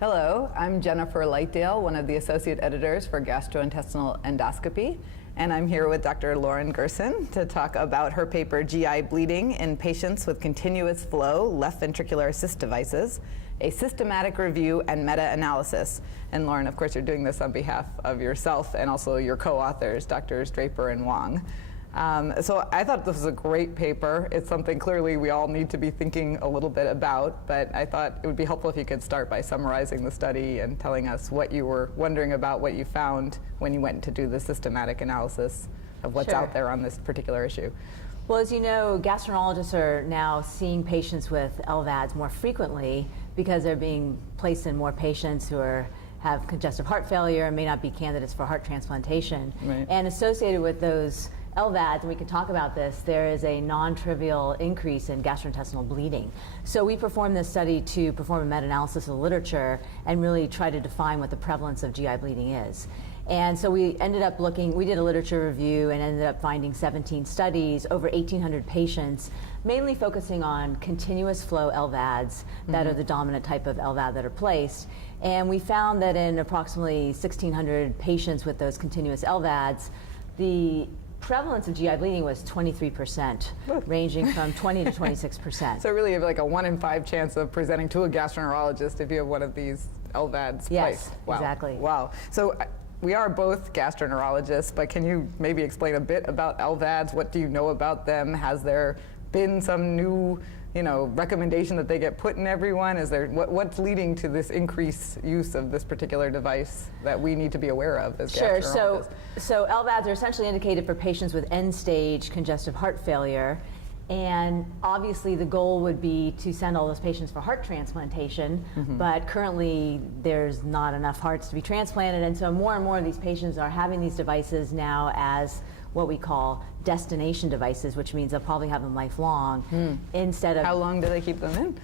Hello, I'm Jenifer Lightdale, one of the associate editors for gastrointestinal endoscopy, and I'm here with Dr. Lauren Gerson to talk about her paper, GI Bleeding in Patients with Continuous Flow Left Ventricular Assist Devices, a Systematic Review and Meta-Analysis. And Lauren, of course, you're doing this on behalf of yourself and also your co-authors, Drs. Draper and Wong. So I thought this was a great paper. It's something clearly we all need to be thinking a little bit about, but I thought it would be helpful if you could start by summarizing the study and telling us what you were wondering about, what you found when you went to do the systematic analysis of what's out there on this particular issue. Well, as you know, gastroenterologists are now seeing patients with LVADs more frequently because they're being placed in more patients who have congestive heart failure and may not be candidates for heart transplantation. Right. And associated with those LVADs, and we can talk about this, there is a non-trivial increase in gastrointestinal bleeding. So we performed this study to perform a meta-analysis of the literature and really try to define what the prevalence of GI bleeding is. And so we ended up we did a literature review and ended up finding 17 studies, over 1,800 patients, mainly focusing on continuous flow LVADs that are the dominant type of LVAD that are placed. And we found that in approximately 1,600 patients with those continuous LVADs, the prevalence of GI bleeding was 23%, ranging from 20 to 26%. So really you have like a 1 in 5 chance of presenting to a gastroenterologist if you have one of these LVADs placed. Yes, Wow. exactly. Wow. So we are both gastroenterologists, but can you maybe explain a bit about LVADs? What do you know about them? Has there been some new recommendation that they get put in everyone? Is there what's leading to this increased use of this particular device that we need to be aware of as gastroenterologists? Sure. So LVADs are essentially indicated for patients with end-stage congestive heart failure. And obviously the goal would be to send all those patients for heart transplantation, but currently there's not enough hearts to be transplanted, and so more and more of these patients are having these devices now as what we call destination devices, which means they'll probably have them lifelong instead of... How long do they keep them in?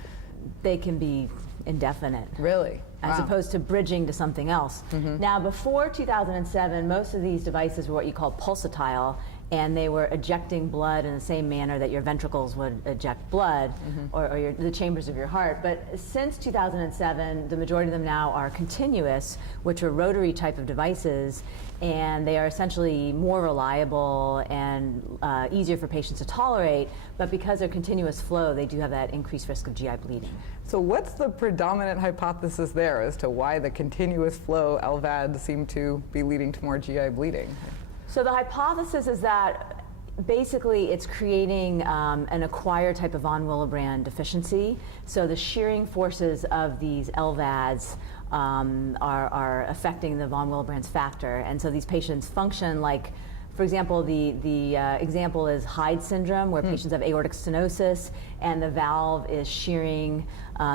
They can be indefinite. Really? As Wow. opposed to bridging to something else. Now, before 2007, most of these devices were what you call pulsatile, and they were ejecting blood in the same manner that your ventricles would eject blood, or the chambers of your heart. But since 2007, the majority of them now are continuous, which are rotary type of devices, and they are essentially more reliable and easier for patients to tolerate, but because they're continuous flow, they do have that increased risk of GI bleeding. So what's the predominant hypothesis there as to why the continuous flow LVADs seem to be leading to more GI bleeding? So the hypothesis is that basically it's creating an acquired type of von Willebrand deficiency. So the shearing forces of these LVADs are affecting the von Willebrand's factor. And so these patients function like, for example, the example is Hyde syndrome, where patients have aortic stenosis and the valve is shearing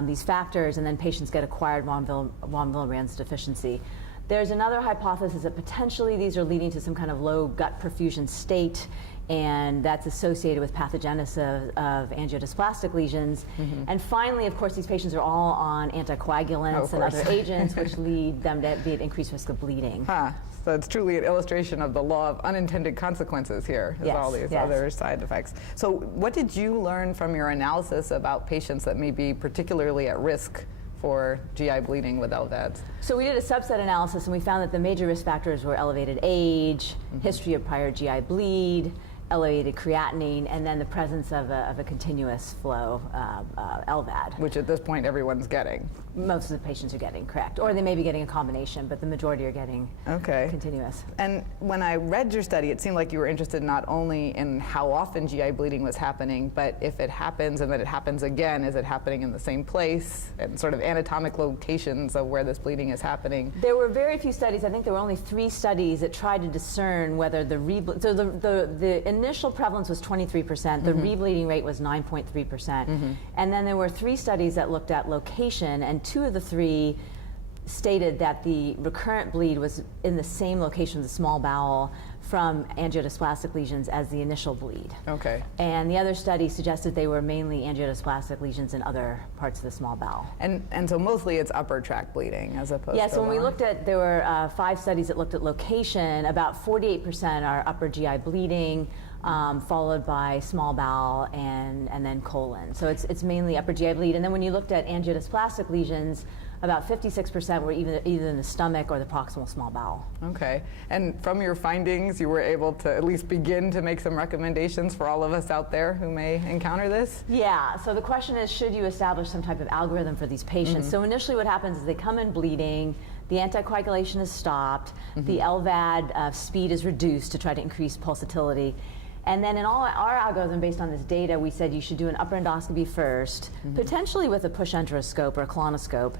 these factors, and then patients get acquired von Willebrand's deficiency. There's another hypothesis that potentially these are leading to some kind of low gut perfusion state, and that's associated with pathogenesis of angiodysplastic lesions. And finally, of course, these patients are all on anticoagulants and other agents, which lead them to be at increased risk of bleeding. So it's truly an illustration of the law of unintended consequences here, is all these other side effects. So what did you learn from your analysis about patients that may be particularly at risk for GI bleeding with LVADs? So we did a subset analysis, and we found that the major risk factors were elevated age, history of prior GI bleed, elevated creatinine, and then the presence of a continuous flow LVAD. Which at this point everyone's getting. Most of the patients are getting, correct. Or they may be getting a combination, but the majority are getting continuous. And when I read your study, it seemed like you were interested not only in how often GI bleeding was happening, but if it happens and then it happens again, is it happening in the same place, and sort of anatomic locations of where this bleeding is happening? There were very few studies. I think there were only 3 studies that tried to discern whether so the initial prevalence was 23%, the rebleeding rate was 9.3%, and then there were 3 studies that looked at location, and 2 of the 3 stated that the recurrent bleed was in the same location of the small bowel from angiodysplastic lesions as the initial bleed. Okay. And the other study suggested they were mainly angiodysplastic lesions in other parts of the small bowel. And so mostly it's upper tract bleeding as opposed to Yeah, so when we lower? looked at, there were 5 studies that looked at location. About 48% are upper GI bleeding, followed by small bowel and then colon. So it's mainly upper GI bleed. And then when you looked at angiodysplastic lesions, about 56% were either in the stomach or the proximal small bowel. Okay. And from your findings, you were able to at least begin to make some recommendations for all of us out there who may encounter this? Yeah, so the question is, should you establish some type of algorithm for these patients? So initially what happens is they come in bleeding, the anticoagulation is stopped, the LVAD speed is reduced to try to increase pulsatility. And then in all our algorithm, based on this data, we said you should do an upper endoscopy first, potentially with a push enteroscope or a colonoscope.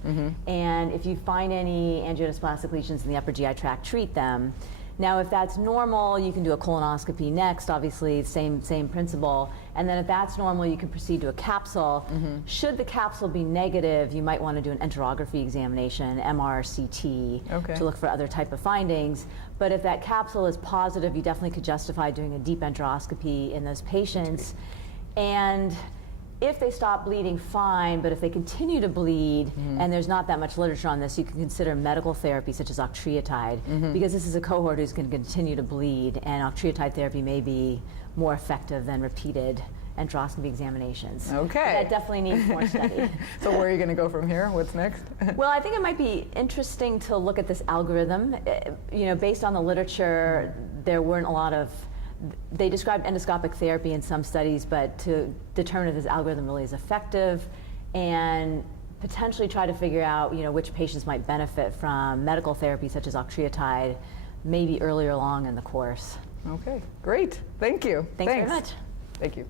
And if you find any angiodysplastic lesions in the upper GI tract, treat them. Now, if that's normal, you can do a colonoscopy next, obviously, same principle. And then if that's normal, you can proceed to a capsule. Should the capsule be negative, you might want to do an enterography examination, MR, CT, to look for other type of findings. But if that capsule is positive, you definitely could justify doing a deep enteroscopy in those patients. And if they stop bleeding, fine, but if they continue to bleed, and there's not that much literature on this, you can consider medical therapy such as octreotide, because this is a cohort who's going to continue to bleed, and octreotide therapy may be more effective than repeated enteroscopy examinations. Okay. But that definitely needs more study. So where are you going to go from here? What's next? Well, I think it might be interesting to look at this algorithm. You know, based on the literature, there weren't a lot of they described endoscopic therapy in some studies, but to determine if this algorithm really is effective and potentially try to figure out, you know, which patients might benefit from medical therapy such as octreotide, maybe earlier along in the course. Okay, great. Thank you. Thanks very much. Thank you.